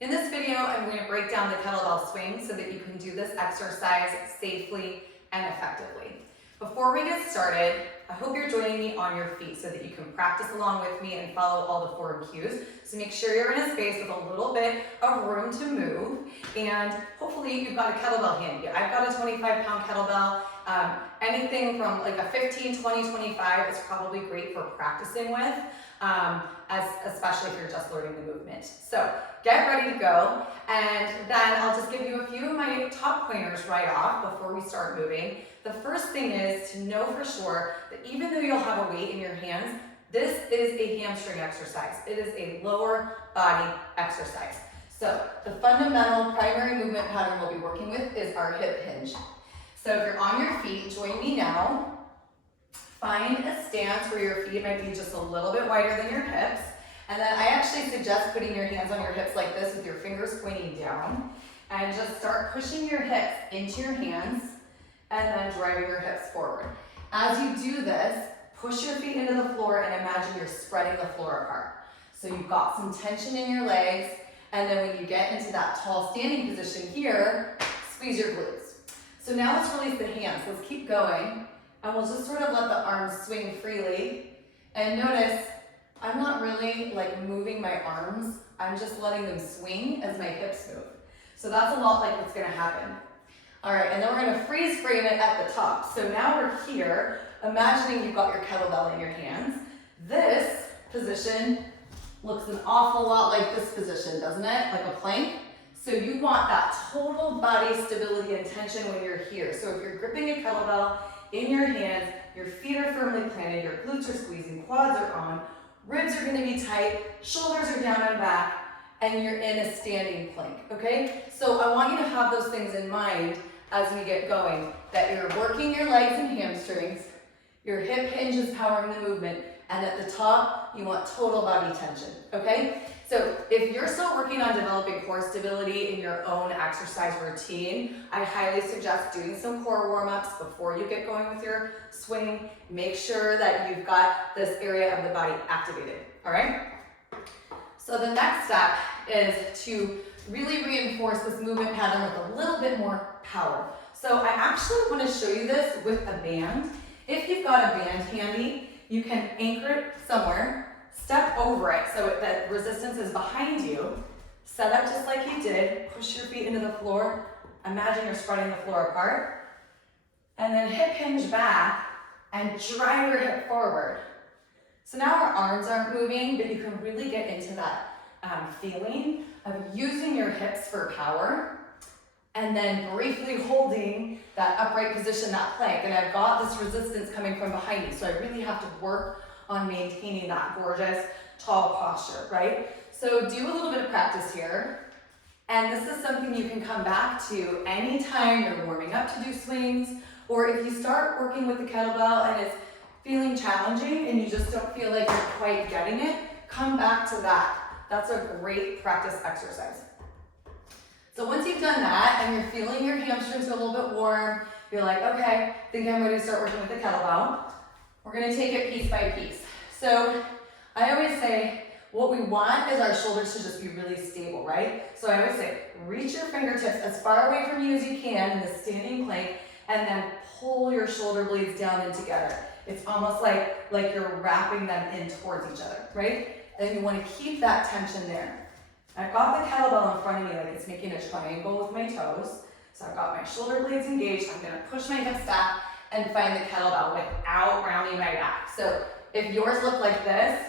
In this video, I'm going to break down the kettlebell swing so that you can do this exercise safely and effectively. Before we get started, I hope you're joining me on your feet so that you can practice along with me and follow all the form cues. So make sure you're in a space with a little bit of room to move, and hopefully you've got a kettlebell handy. I've got a 25-pound kettlebell. Anything from like a 15, 20, 25 is probably great for practicing with, especially if you're just learning the movement. So get ready to go, and then I'll just give you a few of my top pointers right off before we start moving. The first thing is to know for sure that even though you'll have a weight in your hands, this is a hamstring exercise. It is a lower body exercise. So the fundamental primary movement pattern we'll be working with is our hip hinge. So if you're on your feet, join me now. Find a stance where your feet might be just a little bit wider than your hips. And then I actually suggest putting your hands on your hips like this with your fingers pointing down. And just start pushing your hips into your hands and then driving your hips forward. As you do this, push your feet into the floor and imagine you're spreading the floor apart. So you've got some tension in your legs, and then when you get into that tall standing position here, squeeze your glutes. So now let's release the hands. Let's keep going, and we'll just sort of let the arms swing freely. And notice, I'm not really like moving my arms. I'm just letting them swing as my hips move. So that's a lot like what's gonna happen. All right, and then we're gonna freeze frame it at the top. So now we're here, imagining you've got your kettlebell in your hands. This position looks an awful lot like this position, doesn't it? Like a plank. So you want that total body stability and tension when you're here. So if you're gripping a kettlebell in your hands, your feet are firmly planted, your glutes are squeezing, quads are on, ribs are gonna be tight, shoulders are down and back, and you're in a standing plank, okay? So I want you to have those things in mind as we get going, that you're working your legs and hamstrings, your hip hinge is powering the movement, and at the top, you want total body tension, okay? So if you're still working on developing core stability in your own exercise routine, I highly suggest doing some core warm-ups before you get going with your swing. Make sure that you've got this area of the body activated, all right? So the next step is to really reinforce this movement pattern with a little bit more power. So I actually want to show you this with a band. If you've got a band handy, you can anchor it somewhere, step over it so that resistance is behind you, set up just like you did, push your feet into the floor, imagine you're spreading the floor apart, and then hip hinge back and drive your hip forward. So now our arms aren't moving, but you can really get into that feeling of using your hips for power, and then briefly holding that upright position, that plank. And I've got this resistance coming from behind me, so I really have to work on maintaining that gorgeous, tall posture, right? So do a little bit of practice here. And this is something you can come back to anytime you're warming up to do swings, or if you start working with the kettlebell and it's feeling challenging and you just don't feel like you're quite getting it, come back to that. That's a great practice exercise. So once you've done that and you're feeling your hamstrings a little bit warm, you're like, okay, I think I'm ready to start working with the kettlebell. We're gonna take it piece by piece. So I always say, what we want is our shoulders to just be really stable, right? So I always say, reach your fingertips as far away from you as you can in the standing plank, and then pull your shoulder blades down and together. It's almost like you're wrapping them in towards each other, right? And you want to keep that tension there. I've got the kettlebell in front of me like it's making a triangle with my toes. So I've got my shoulder blades engaged. I'm going to push my hips back and find the kettlebell without rounding my back. So if yours look like this,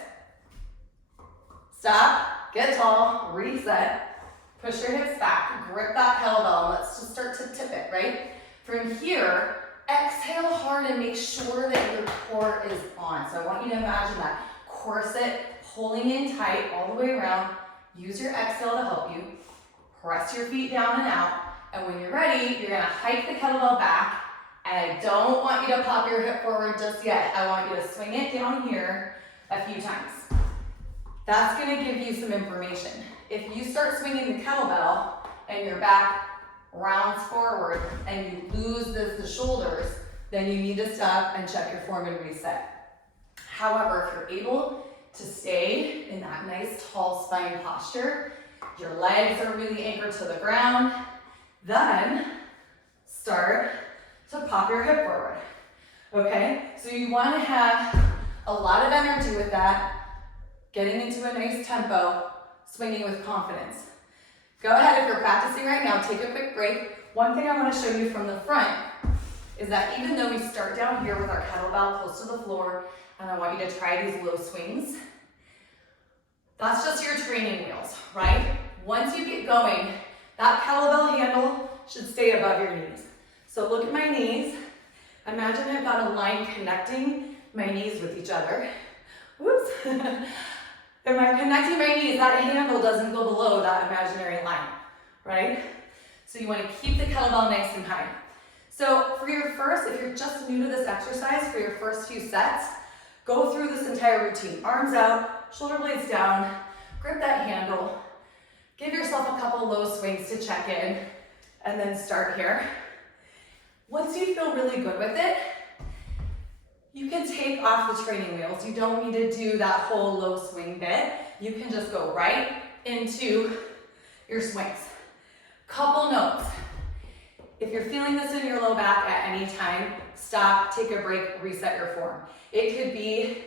stop, get tall, reset, push your hips back, grip that kettlebell, and let's just start to tip it, right? From here, exhale hard and make sure that your core is on. So I want you to imagine that corset pulling in tight all the way around. Use your exhale to help you. Press your feet down and out. And when you're ready, you're gonna hike the kettlebell back. And I don't want you to pop your hip forward just yet. I want you to swing it down here a few times. That's gonna give you some information. If you start swinging the kettlebell and your back rounds forward and you lose the shoulders, then you need to stop and check your form and reset. However, if you're able to stay in that nice tall spine posture, Your legs are really anchored to the ground. Then start to pop your hip forward. Okay, so you want to have a lot of energy with that, getting into a nice tempo, swinging with confidence. Go ahead, if you're practicing right now, take a quick break. One thing I want to show you from the front is that even though we start down here with our kettlebell close to the floor, and I want you to try these low swings, that's just your training wheels, right? Once you get going, that kettlebell handle should stay above your knees. So look at my knees. Imagine I've got a line connecting my knees with each other. Whoops. If I'm connecting my knees, that handle doesn't go below that imaginary line, right? So you want to keep the kettlebell nice and high. So for your first, if you're just new to this exercise, for your first few sets, go through this entire routine. Arms out, shoulder blades down, grip that handle, give yourself a couple low swings to check in, and then start here. Once you feel really good with it, you can take off the training wheels. You don't need to do that whole low swing bit. You can just go right into your swings. Couple notes. If you're feeling this in your low back at any time, stop, take a break, reset your form. It could be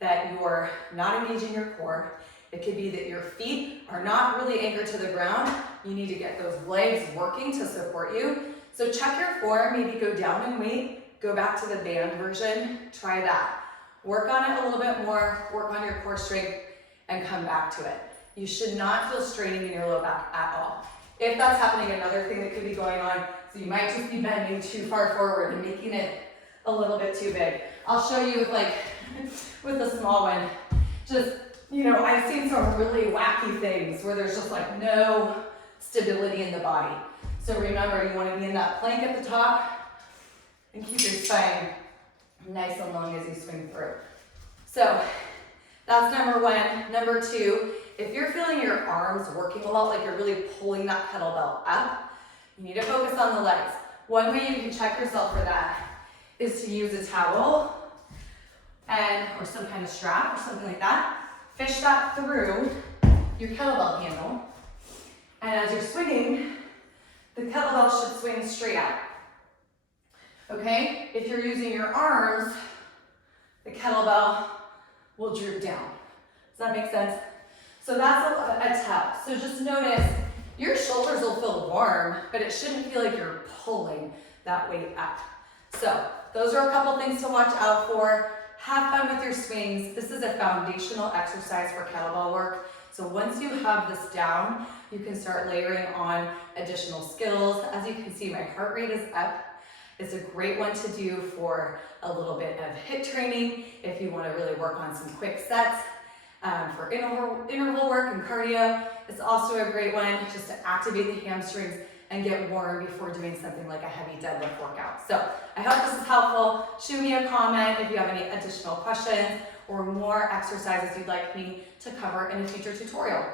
that you're not engaging your core. It could be that your feet are not really anchored to the ground. You need to get those legs working to support you. So check your form, maybe go down in weight, go back to the band version, try that. Work on it a little bit more, work on your core strength, and come back to it. You should not feel straining in your low back at all. If that's happening, another thing that could be going on, so you might just be bending too far forward and making it a little bit too big. I'll show you with the small one. Just, I've seen some really wacky things where there's just like no stability in the body. So remember, you want to be in that plank at the top and keep your spine nice and long as you swing through. So that's number one. Number two, if you're feeling your arms working a lot, like you're really pulling that kettlebell up, you need to focus on the legs. One way you can check yourself for that is to use a towel or some kind of strap or something like that. Fish that through your kettlebell handle. And as you're swinging, the kettlebell should swing straight out. Okay? If you're using your arms, the kettlebell will droop down. Does that make sense? So that's a tell. So just notice your shoulders will feel warm, but it shouldn't feel like you're pulling that weight up. So those are a couple things to watch out for. Have fun with your swings. This is a foundational exercise for kettlebell work. So once you have this down, you can start layering on additional skills. As you can see, my heart rate is up. It's a great one to do for a little bit of HIIT training if you want to really work on some quick sets. For interval work and cardio, it's also a great one just to activate the hamstrings and get warm before doing something like a heavy deadlift workout. So I hope this is helpful. Shoot me a comment if you have any additional questions or more exercises you'd like me to cover in a future tutorial.